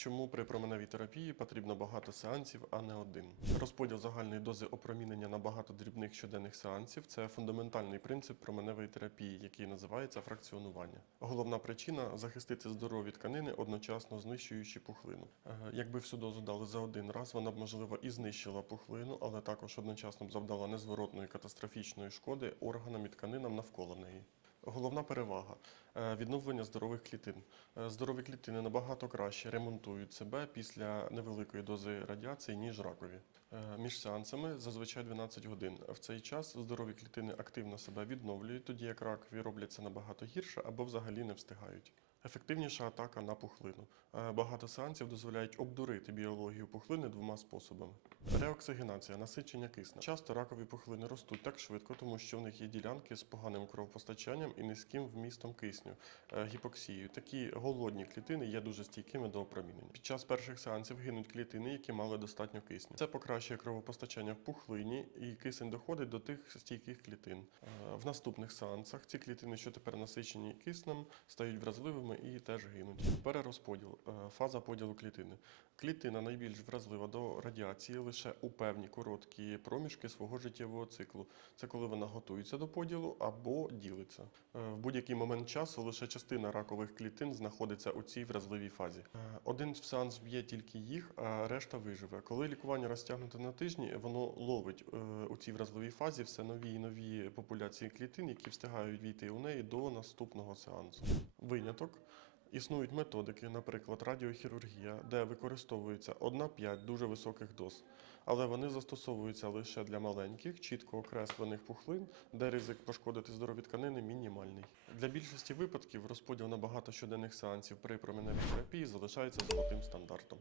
Чому при променевій терапії потрібно багато сеансів, а не один? Розподіл загальної дози опромінення на багато дрібних щоденних сеансів це фундаментальний принцип променевої терапії, який називається фракціонування. Головна причина захистити здорові тканини, одночасно знищуючи пухлину. Е, Якби всю дозу дали за один раз, вона б можливо і знищила пухлину, але також одночасно б завдала незворотної катастрофічної шкоди органам і тканинам навколо неї. Головна перевага е, відновлення здорових клітин. Е, Здорові клітини набагато краще ремонтують себе після невеликої дози радіації, ніж ракові. Е, Між сеансами зазвичай 12 годин. В цей час здорові клітини активно себе відновлюють, тоді як ракові робляться набагато гірше або взагалі не встигають. Ефективніша атака на пухлину. Е, Багато сеансів дозволяють обдурити біологію пухлини двома способами. Реоксигенація, насичення киснем. Часто ракові пухлини ростуть так швидко, тому що в них є ділянки з поганим кровопостачанням і низьким вмістом кисню, е, гіпоксією. Такі голодні клітини є дуже стійкими до опромінення. Під час перших сеансів гинуть клітини, які мали достатньо кисню. Це покращує кровопостачання в пухлині, і кисень доходить до тих стійких клітин. Е, В наступних сеансах ці клітини, що тепер насичені киснем, стають вразливими і теж гинуть. Перерозподіл, е, фаза поділу клітини. Клітина найбільш вразлива до радіації лише у певні короткі проміжки свого життєвого циклу. Це коли вона готується до поділу або ділиться. Е, В будь-який момент часу лише частина ракових клітин знаходиться у цій вразливій фазі. Е, Один сеанс б'є тільки їх, а решта виживе. Коли лікування розтягнуте на тижні, воно ловить у цій вразливій фазі все нові і нові популяції клітин, які встигають війти у неї до наступного сеансу. Виняток. Існують методики, наприклад, радіохірургія, де використовується 1-5 дуже високих доз, але вони застосовуються лише для маленьких, чітко окреслених пухлин, де ризик пошкодити здорові тканини мінімальний. Для більшості випадків розподіл на багато щоденних сеансів при променевій терапії залишається золотим стандартом.